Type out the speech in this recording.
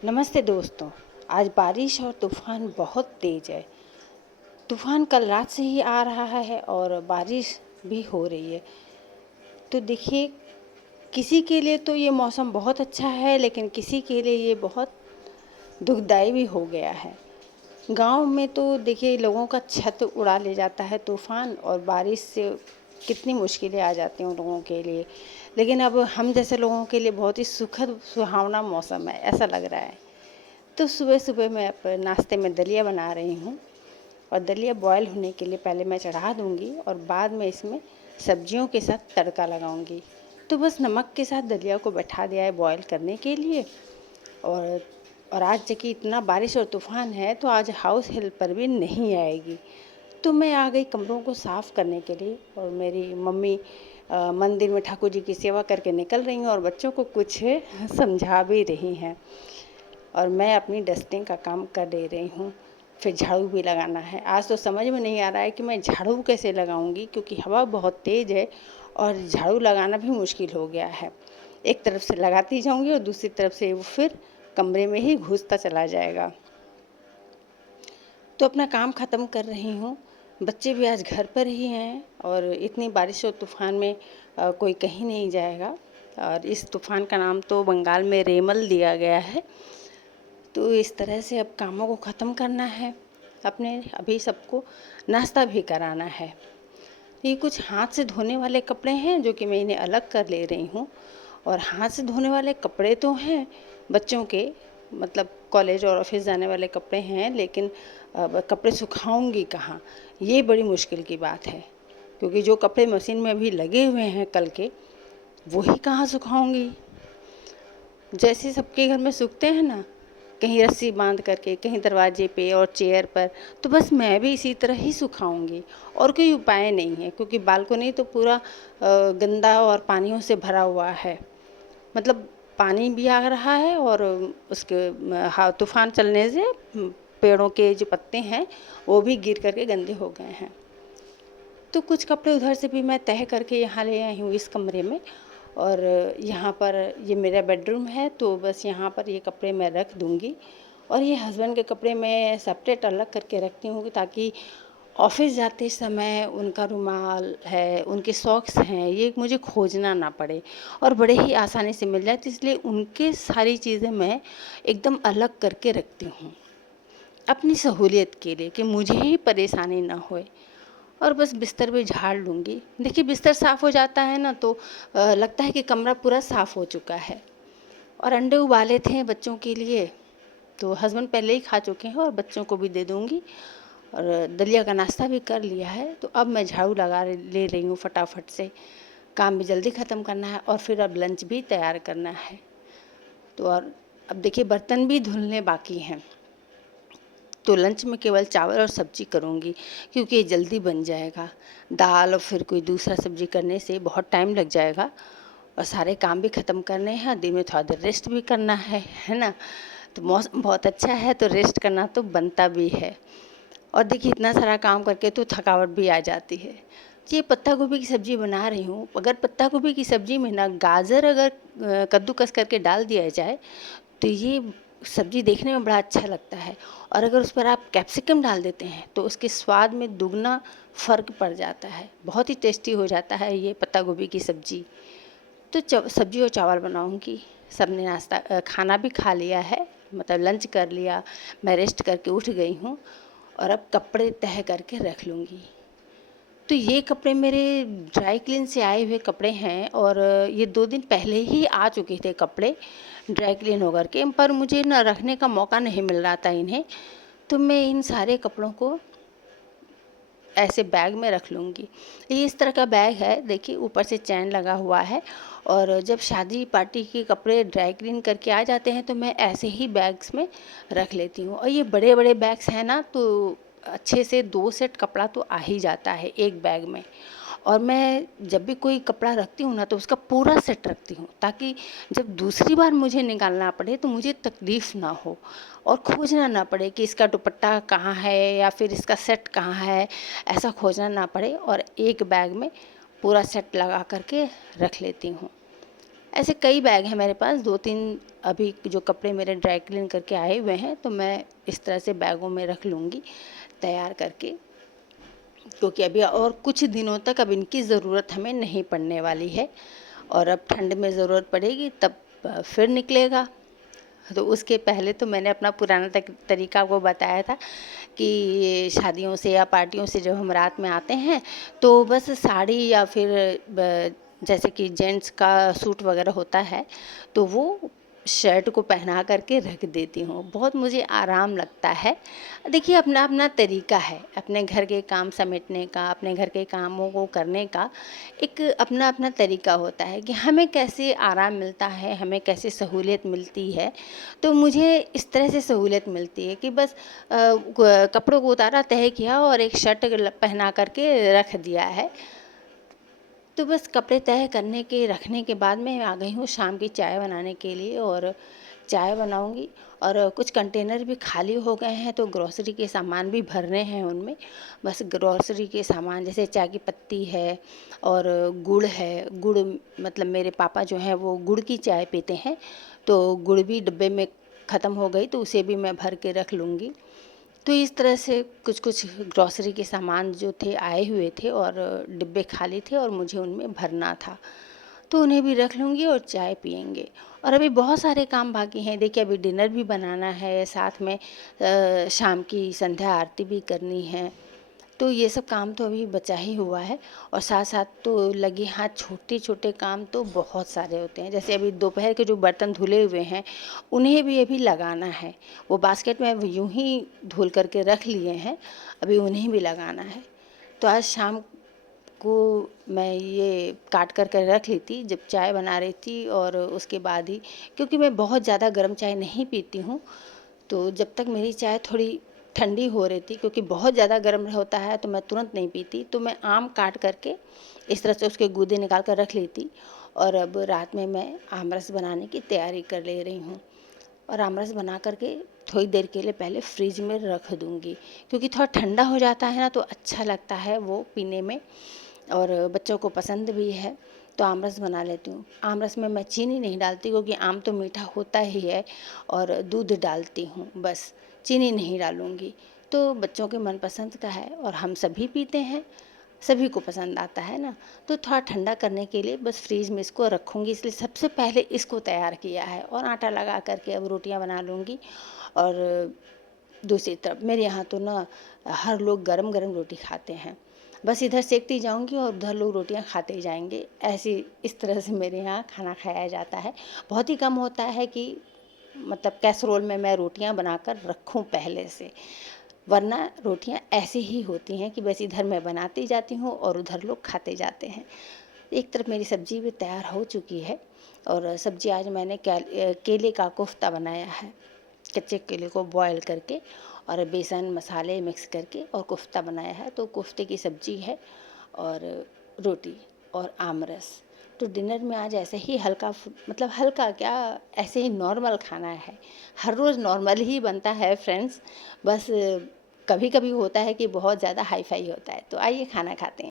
नमस्ते दोस्तों। आज बारिश और तूफ़ान बहुत तेज़ है। तूफ़ान कल रात से ही आ रहा है और बारिश भी हो रही है। तो देखिए, किसी के लिए तो ये मौसम बहुत अच्छा है, लेकिन किसी के लिए ये बहुत दुखदाई भी हो गया है। गांव में तो देखिए लोगों का छत उड़ा ले जाता है तूफ़ान, और बारिश से कितनी मुश्किलें आ जाती हैं उन लोगों के लिए। लेकिन अब हम जैसे लोगों के लिए बहुत ही सुखद सुहावना मौसम है, ऐसा लग रहा है। तो सुबह-सुबह मैं नाश्ते में दलिया बना रही हूँ, और दलिया बॉयल होने के लिए पहले मैं चढ़ा दूँगी और बाद में इसमें सब्जियों के साथ तड़का लगाऊँगी। तो बस नमक के साथ दलिया को बैठा दिया है बॉयल करने के लिए। और आज चूँकि इतना बारिश और तूफ़ान है, तो आज हाउस हेल्पर भी नहीं आएगी। तो मैं आ गई कमरों को साफ़ करने के लिए, और मेरी मम्मी मंदिर में ठाकुर जी की सेवा करके निकल रही हैं और बच्चों को कुछ समझा भी रही हैं। और मैं अपनी डस्टिंग का काम कर दे रही हूँ। फिर झाड़ू भी लगाना है। आज तो समझ में नहीं आ रहा है कि मैं झाड़ू कैसे लगाऊंगी, क्योंकि हवा बहुत तेज़ है और झाड़ू लगाना भी मुश्किल हो गया है। एक तरफ से लगाती जाऊंगी और दूसरी तरफ से वो फिर कमरे में ही घुसता चला जाएगा। तो अपना काम ख़त्म कर रही हूँ। बच्चे भी आज घर पर ही हैं, और इतनी बारिश और तूफ़ान में कोई कहीं नहीं जाएगा। और इस तूफ़ान का नाम तो बंगाल में रेमल दिया गया है। तो इस तरह से अब कामों को ख़त्म करना है अपने। अभी सबको नाश्ता भी कराना है। ये कुछ हाथ से धोने वाले कपड़े हैं जो कि मैं इन्हें अलग कर ले रही हूँ। और हाथ से धोने वाले कपड़े तो हैं बच्चों के, मतलब कॉलेज और ऑफिस जाने वाले कपड़े हैं, लेकिन अब कपड़े सुखाऊंगी कहाँ, ये बड़ी मुश्किल की बात है। क्योंकि जो कपड़े मशीन में अभी लगे हुए हैं कल के, वही कहाँ सुखाऊंगी। जैसे सबके घर में सूखते हैं ना, कहीं रस्सी बांध करके, कहीं दरवाजे पे और चेयर पर, तो बस मैं भी इसी तरह ही सुखाऊंगी। और कोई उपाय नहीं है, क्योंकि बालकनी तो पूरा गंदा और पानियों से भरा हुआ है। मतलब पानी भी आ रहा है, और उसके तूफान चलने से पेड़ों के जो पत्ते हैं वो भी गिर करके गंदे हो गए हैं। तो कुछ कपड़े उधर से भी मैं तह करके यहाँ ले आई हूँ इस कमरे में। और यहाँ पर ये मेरा बेडरूम है, तो बस यहाँ पर ये कपड़े मैं रख दूँगी। और ये हस्बैंड के कपड़े मैं सेपरेट अलग करके रखती हूँ, ताकि ऑफिस जाते समय उनका रुमाल है, उनके सॉक्स हैं, ये मुझे खोजना ना पड़े और बड़े ही आसानी से मिल जाए। तो इसलिए उनके सारी चीज़ें मैं एकदम अलग करके रखती हूँ, अपनी सहूलियत के लिए, कि मुझे ही परेशानी ना होए। और बस बिस्तर पे झाड़ लूँगी। देखिए, बिस्तर साफ़ हो जाता है ना, तो लगता है कि कमरा पूरा साफ़ हो चुका है। और अंडे उबाले थे बच्चों के लिए, तो हस्बैंड पहले ही खा चुके हैं और बच्चों को भी दे दूँगी। और दलिया का नाश्ता भी कर लिया है। तो अब मैं झाड़ू लगा ले रही हूँ फटाफट से। काम भी जल्दी ख़त्म करना है और फिर अब लंच भी तैयार करना है। तो और अब देखिए, बर्तन भी धुलने बाकी हैं। तो लंच में केवल चावल और सब्ज़ी करूँगी, क्योंकि ये जल्दी बन जाएगा। दाल और फिर कोई दूसरा सब्ज़ी करने से बहुत टाइम लग जाएगा, और सारे काम भी ख़त्म करने हैं। दिन में थोड़ा देर रेस्ट भी करना है ना। तो मौसम बहुत अच्छा है, तो रेस्ट करना तो बनता भी है। और देखिए, इतना सारा काम करके तो थकावट भी आ जाती है। तो ये पत्ता गोभी की सब्ज़ी बना रही हूँ। अगर पत्ता गोभी की सब्ज़ी में ना गाजर अगर कद्दूकस करके डाल दिया जाए, तो ये सब्ज़ी देखने में बड़ा अच्छा लगता है। और अगर उस पर आप कैप्सिकम डाल देते हैं, तो उसके स्वाद में दुगना फ़र्क पड़ जाता है। बहुत ही टेस्टी हो जाता है ये पत्ता गोभी की सब्ज़ी। तो सब्ज़ी और चावल बनाऊँगी। सबने खाना भी खा लिया है, मतलब लंच कर लिया। मैं रेस्ट करके उठ गई हूँ, और अब कपड़े तह करके रख लूँगी। तो ये कपड़े मेरे ड्राई क्लीन से आए हुए कपड़े हैं, और ये 2 दिन पहले ही आ चुके थे कपड़े ड्राई क्लीन होकर के, पर मुझे ना रखने का मौका नहीं मिल रहा था इन्हें। तो मैं इन सारे कपड़ों को ऐसे बैग में रख लूँगी। ये इस तरह का बैग है, देखिए ऊपर से चैन लगा हुआ है। और जब शादी पार्टी के कपड़े ड्राई क्लीन करके आ जाते हैं, तो मैं ऐसे ही बैग्स में रख लेती हूँ। और ये बड़े बड़े बैग्स हैं ना, तो अच्छे से 2 सेट कपड़ा तो आ ही जाता है एक बैग में। और मैं जब भी कोई कपड़ा रखती हूँ ना, तो उसका पूरा सेट रखती हूँ, ताकि जब दूसरी बार मुझे निकालना पड़े तो मुझे तकलीफ़ ना हो, और खोजना ना पड़े कि इसका दुपट्टा कहाँ है या फिर इसका सेट कहाँ है। ऐसा खोजना ना पड़े, और एक बैग में पूरा सेट लगा करके रख लेती हूँ। ऐसे कई बैग हैं मेरे पास, 2-3 अभी जो कपड़े मेरे ड्राई क्लीन करके आए हुए हैं, तो मैं इस तरह से बैगों में रख लूँगी तैयार करके, क्योंकि अभी और कुछ दिनों तक अब इनकी ज़रूरत हमें नहीं पड़ने वाली है, और अब ठंड में ज़रूरत पड़ेगी तब फिर निकलेगा। तो उसके पहले तो मैंने अपना पुराना तरीका आपको बताया था कि शादियों से या पार्टियों से जब हम रात में आते हैं, तो बस साड़ी या फिर जैसे कि जेंट्स का सूट वगैरह होता है, तो वो शर्ट को पहना करके रख देती हूँ। बहुत मुझे आराम लगता है। देखिए, अपना अपना तरीका है अपने घर के काम समेटने का, अपने घर के कामों को करने का एक अपना अपना तरीका होता है कि हमें कैसे आराम मिलता है, हमें कैसे सहूलियत मिलती है। तो मुझे इस तरह से सहूलियत मिलती है कि बस कपड़ों को उतारा, तह किया और एक शर्ट पहना करके रख दिया है। तो बस कपड़े तह करने के रखने के बाद मैं आ गई हूँ शाम की चाय बनाने के लिए, और चाय बनाऊंगी। और कुछ कंटेनर भी खाली हो गए हैं, तो ग्रोसरी के सामान भी भरने हैं उनमें। बस ग्रोसरी के सामान जैसे चाय की पत्ती है और गुड़ है। गुड़ मतलब मेरे पापा जो हैं वो गुड़ की चाय पीते हैं, तो गुड़ भी डिब्बे में ख़त्म हो गई, तो उसे भी मैं भर के रख लूँगी। तो इस तरह से कुछ कुछ ग्रॉसरी के सामान जो थे आए हुए थे, और डिब्बे खाली थे और मुझे उनमें भरना था, तो उन्हें भी रख लूँगी और चाय पिएंगे। और अभी बहुत सारे काम बाकी हैं। देखिए, अभी डिनर भी बनाना है, साथ में शाम की संध्या आरती भी करनी है। तो ये सब काम तो अभी बचा ही हुआ है, और साथ साथ तो लगे हाथ छोटे छोटे काम तो बहुत सारे होते हैं। जैसे अभी दोपहर के जो बर्तन धुले हुए हैं, उन्हें भी अभी लगाना है। वो बास्केट में यूं ही धुल करके रख लिए हैं, अभी उन्हें भी लगाना है। तो आज शाम को मैं ये काट कर कर रख ली थी जब चाय बना रही थी, और उसके बाद ही, क्योंकि मैं बहुत ज़्यादा गर्म चाय नहीं पीती हूँ, तो जब तक मेरी चाय थोड़ी ठंडी हो रही थी, क्योंकि बहुत ज़्यादा गर्म होता है तो मैं तुरंत नहीं पीती, तो मैं आम काट करके इस तरह से उसके गूदे निकाल कर रख ली थी। और अब रात में मैं आमरस बनाने की तैयारी कर ले रही हूँ, और आमरस बना करके थोड़ी देर के लिए पहले फ्रिज में रख दूँगी, क्योंकि थोड़ा ठंडा हो जाता है ना, तो अच्छा लगता है वो पीने में, और बच्चों को पसंद भी है। तो आमरस बना लेती हूँ। आमरस में मैं चीनी नहीं डालती, क्योंकि आम तो मीठा होता ही है, और दूध डालती हूँ बस, चीनी नहीं डालूँगी। तो बच्चों के मनपसंद का है और हम सभी पीते हैं, सभी को पसंद आता है ना। तो थोड़ा ठंडा करने के लिए बस फ्रीज में इसको रखूँगी, इसलिए सबसे पहले इसको तैयार किया है। और आटा लगा करके अब रोटियां बना लूँगी। और दूसरी तरफ मेरे यहाँ तो ना हर लोग गरम गरम रोटी खाते हैं, बस इधर सेकती जाऊंगी और उधर लोग रोटियां खाते ही जाएंगे। ऐसी इस तरह से मेरे यहाँ खाना खाया जाता है। बहुत ही कम होता है कि मतलब कैसरोल में मैं रोटियां बनाकर रखूं पहले से, वरना रोटियां ऐसे ही होती हैं कि बस इधर मैं बनाती जाती हूँ और उधर लोग खाते जाते हैं। एक तरफ मेरी सब्जी भी तैयार हो चुकी है, और सब्जी आज मैंने केले का कोफ्ता बनाया है। कच्चे केले को बॉयल करके और बेसन मसाले मिक्स करके और कोफ्ता बनाया है। तो कोफ्ते की सब्जी है और रोटी और आमरस। तो डिनर में आज ऐसे ही हल्का, मतलब हल्का क्या, ऐसे ही नॉर्मल खाना है। हर रोज़ नॉर्मल ही बनता है फ्रेंड्स, बस कभी कभी होता है कि बहुत ज़्यादा हाई फाई होता है। तो आइए खाना खाते हैं।